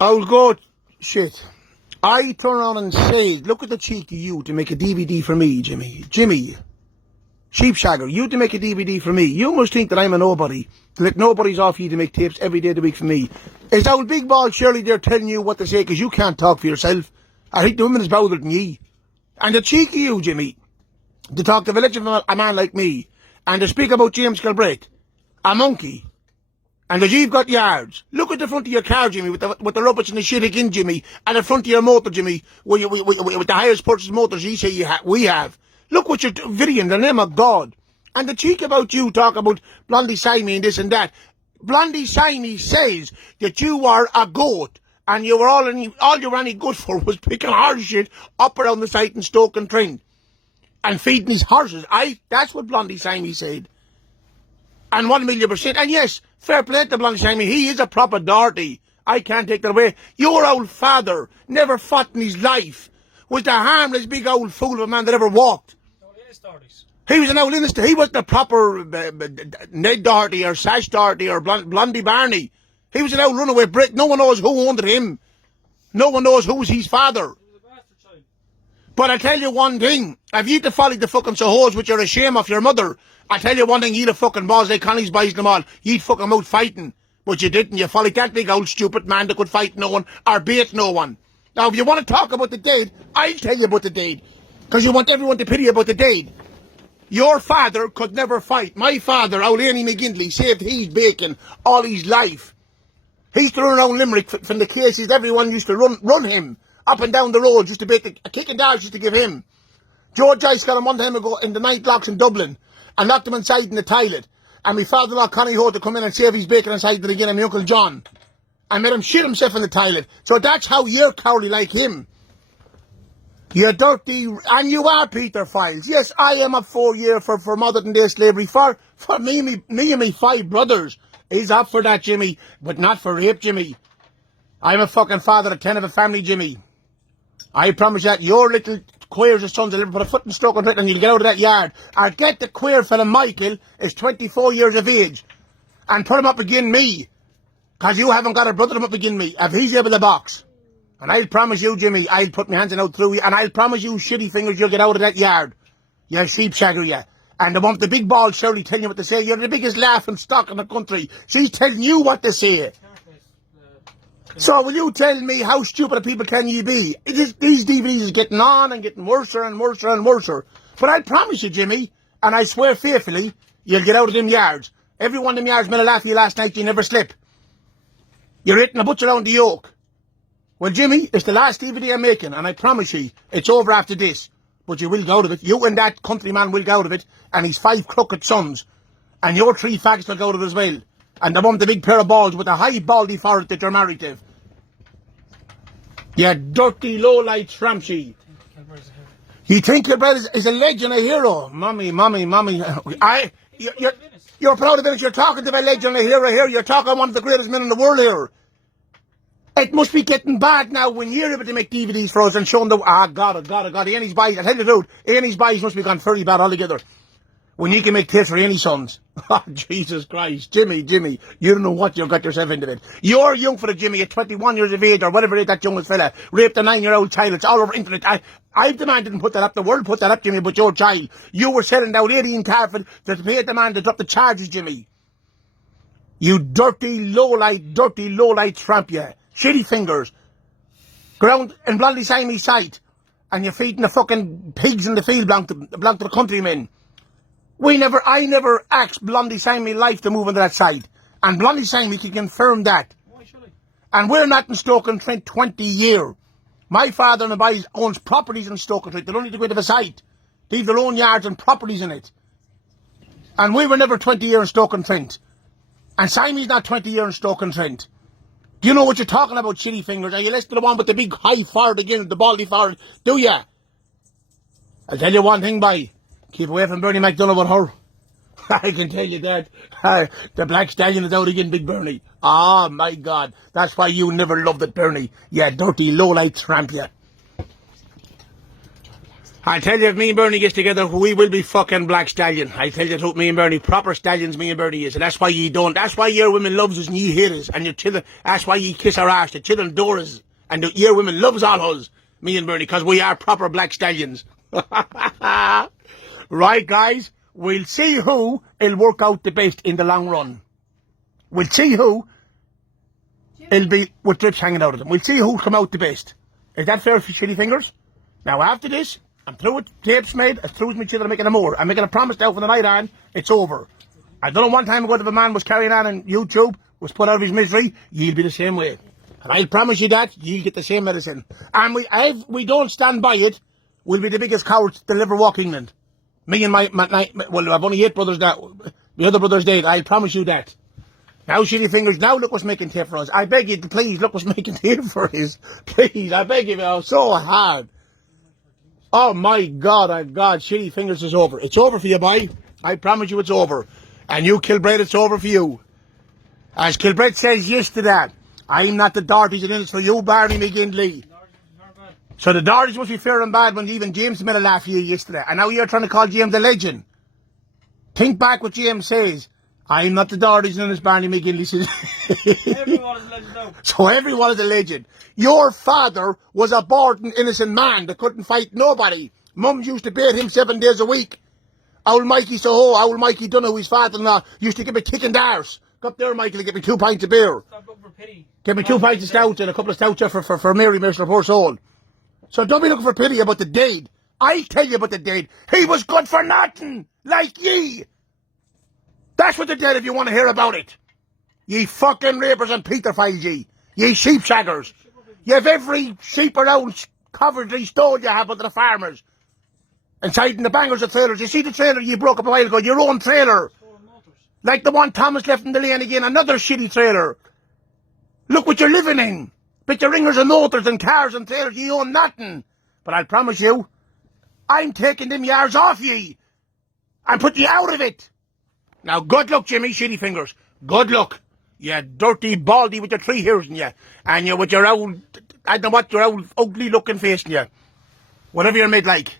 I'll go, shit. I turn around and say, look at the cheek of you to make a DVD for me, Jimmy. Jimmy, sheepshagger, you to make a DVD for me. You must think that I'm a nobody. Let nobody's off you to make tapes every day of the week for me. Is old big ball Shirley there telling you what to say because you can't talk for yourself? I think the woman is bolder than ye. And the cheek of you, Jimmy, to talk the village of a man like me, and to speak about James Galbraith, a monkey, and that you've got yards. Look at the front of your car, Jimmy, with the rubbish and the shit again, Jimmy, and the front of your motor, Jimmy, with the highest purchase motors you say we have. Look what you're videoing, in the name of God. And the cheek about you talk about Blondie Simey and this and that. Blondie Simey says that you are a goat, and you were all you were any good for was picking horse shit up around the site in Stoke-on-Trent and feeding his horses. That's what Blondie Simey said. And 1,000,000%. And yes, fair play to Blondie Simey. He is a proper Dorty. I can't take that away. Your old father never fought in his life. Was the harmless big old fool of a man that ever walked. He was an old innocent. He was the proper Ned Doherty or Sash Doherty or Blondie Barney. He was an old runaway Brit. No one knows who owned him. No one knows who was his father. But I tell you one thing. If you to follow the fucking Sahos, which are a shame of your mother, I tell you one thing, you'd have fucking balls like Connie's boys and them all. You'd fuck 'em out fighting. But you didn't. You followed that big old stupid man that could fight no one or beat no one. Now, if you want to talk about the dead, I'll tell you about the dead. Because you want everyone to pity about the dead. Your father could never fight. My father, old Annie McGinley, saved his bacon all his life. He used to run around Limerick from the cases. Everyone used to run him up and down the road, used to bake a kick and dodge used to give him. George Joyce got him one time ago in the night locks in Dublin and locked him inside in the toilet. And my father-in-law Connie Ho to come in and save his bacon inside it again, and my Uncle John. I made him shit himself in the toilet. So that's how you're cowardly like him. You're dirty, and you are Peter Files. Yes, I am up 4 years for modern day slavery. For me and me 5 brothers. He's up for that, Jimmy, but not for rape, Jimmy. I'm a fucking father of 10 of a family, Jimmy. I promise that your little queers of sons will never put a foot in Stoke-on-Trent and you'll get out of that yard. I'll get the queer fella Michael is 24 years of age and put him up again me. Because you haven't got a brother him up again me. If he's able to box. And I'll promise you, Jimmy, I'll put my hands out through you, and I'll promise you, shitty fingers, you'll get out of that yard. You sheepshagger, you. And the one with the big ball Shirley telling you what to say. You're the biggest laughing stock in the country. She's telling you what to say. So will you tell me how stupid a people can you be? These DVDs is getting on and getting worse and worse and worse. But I promise you, Jimmy, and I swear faithfully, you'll get out of them yards. Every one of them yards made a laugh at you last night, you never slip. You're hitting a butcher around the yoke. Well, Jimmy, it's the last DVD I'm making, and I promise you, it's over after this. But you will go out of it. You and that countryman will go out of it, and his 5 crooked sons. And your 3 fags will go out of it as well. And the one with the big pair of balls with a high baldy forehead that you're married to. You dirty, low-light shramshy. You think your brother is a legend, a hero? Mommy. You're proud of it. You're talking to a legend, a hero here. You're talking one of the greatest men in the world here. It must be getting bad now when you're able to make DVDs for us and show them the... God. Annie's boys, I tell you the truth, Annie's boys must be gone very bad altogether. When you can make tapes for Annie's sons. Oh, Jesus Christ. Jimmy, you don't know what you've got yourself into it. You're young for it, Jimmy, at 21 years of age or whatever it is, that youngest fella raped a 9-year-old child. It's all over internet. I the man didn't put that up. The world put that up, Jimmy, but your child. You were selling down 18 Carford to pay the man to drop the charges, Jimmy. You dirty, low-light tramp, you. Shitty fingers. Ground in Blondie Simey's sight. And you're feeding the fucking pigs in the field belong to the countrymen. I never asked Blondie Simey life to move into that site. And Blondie Simey can confirm that. Why should I? And we're not in Stoke-on-Trent 20 years. My father and my boys owns properties in Stoke-on-Trent. They don't need to go into the site. They have their own yards and properties in it. And we were never 20 years in Stoke-on-Trent. And Simey's not 20 years in Stoke-on-Trent. Do you know what you're talking about, shitty fingers? Are you listening to the one with the big high forehead again, the baldy forehead? Do ya? I'll tell you one thing, boy. Keep away from Bernie McDonough with her. I can tell you that. The black stallion is out again, Big Bernie. Oh, my God. That's why you never loved it, Bernie. You dirty, low-light tramp, you. I tell you, if me and Bernie gets together, we will be fucking black stallion. I tell you the truth, me and Bernie, proper stallions, me and Bernie is. And that's why ye don't. That's why your women loves us and ye hate us. And your children, that's why ye kiss our ass. The children adore us. And your women loves all us, me and Bernie, because we are proper black stallions. Right, guys? We'll see who will work out the best in the long run. We'll see who it'll be with drips hanging out of them. We'll see who'll come out the best. Is that fair for shitty fingers? Now, after this, I'm through with tapes made, as through with my children making more. I'm making a promise now for the night on, it's over. I don't know one time ago if a man was carrying on YouTube, was put out of his misery, you'll be the same way. And I'll promise you that, you'll get the same medicine. And we don't stand by it, we'll be the biggest cowards to ever walk England. Me and well, I've only 8 brothers now, the other brothers dead, I'll promise you that. Now, shitty fingers, now look what's making tape for us. I beg you, please, look what's making tape for us. Please, I beg you, oh, so hard. Oh my God, shitty fingers is over. It's over for you, boy. I promise you it's over. And you, Kilbride, it's over for you. As Kilbride says yesterday, I'm not the Dorties and it's for you, Barney McGinley. So the Dorties must be fair and bad when even James made a laugh at you yesterday. And now you're trying to call James a legend. Think back what James says. I'm not the Dorties and it's Barney McGinley says. Everyone is a legend now. So everyone is a legend. Your father was a born innocent man that couldn't fight nobody. Mums used to beat him 7 days a week. Old Mikey old Mikey Dunno, his father-in-law, used to give me kick and darts. Go up there, Mikey, to give me 2 pints of beer. Stop looking for pity. Give me 2 pints of stout and a couple of stouts for Mary, Mercer, poor soul. So don't be looking for pity about the dead. I tell you about the dead. He was good for nothing, like ye. That's what they did if you want to hear about it. Ye fucking rapers and Peterfiles, ye sheep shaggers. You have every sheep around Coventry stole you have under the farmers. Inside in the bangers of trailers. You see the trailer you broke up a while ago, your own trailer. Like the one Thomas left in the lane again, another shitty trailer. Look what you're living in. Bit your ringers and motors and cars and trailers, ye own nothing. But I'll promise you, I'm taking them yards off ye. I'm putting you out of it. Now, good luck, Jimmy, shitty fingers. Good luck. You dirty baldy with your 3 hairs in you. And you with your old, I don't know what, your old ugly looking face in you. Whatever you're made like.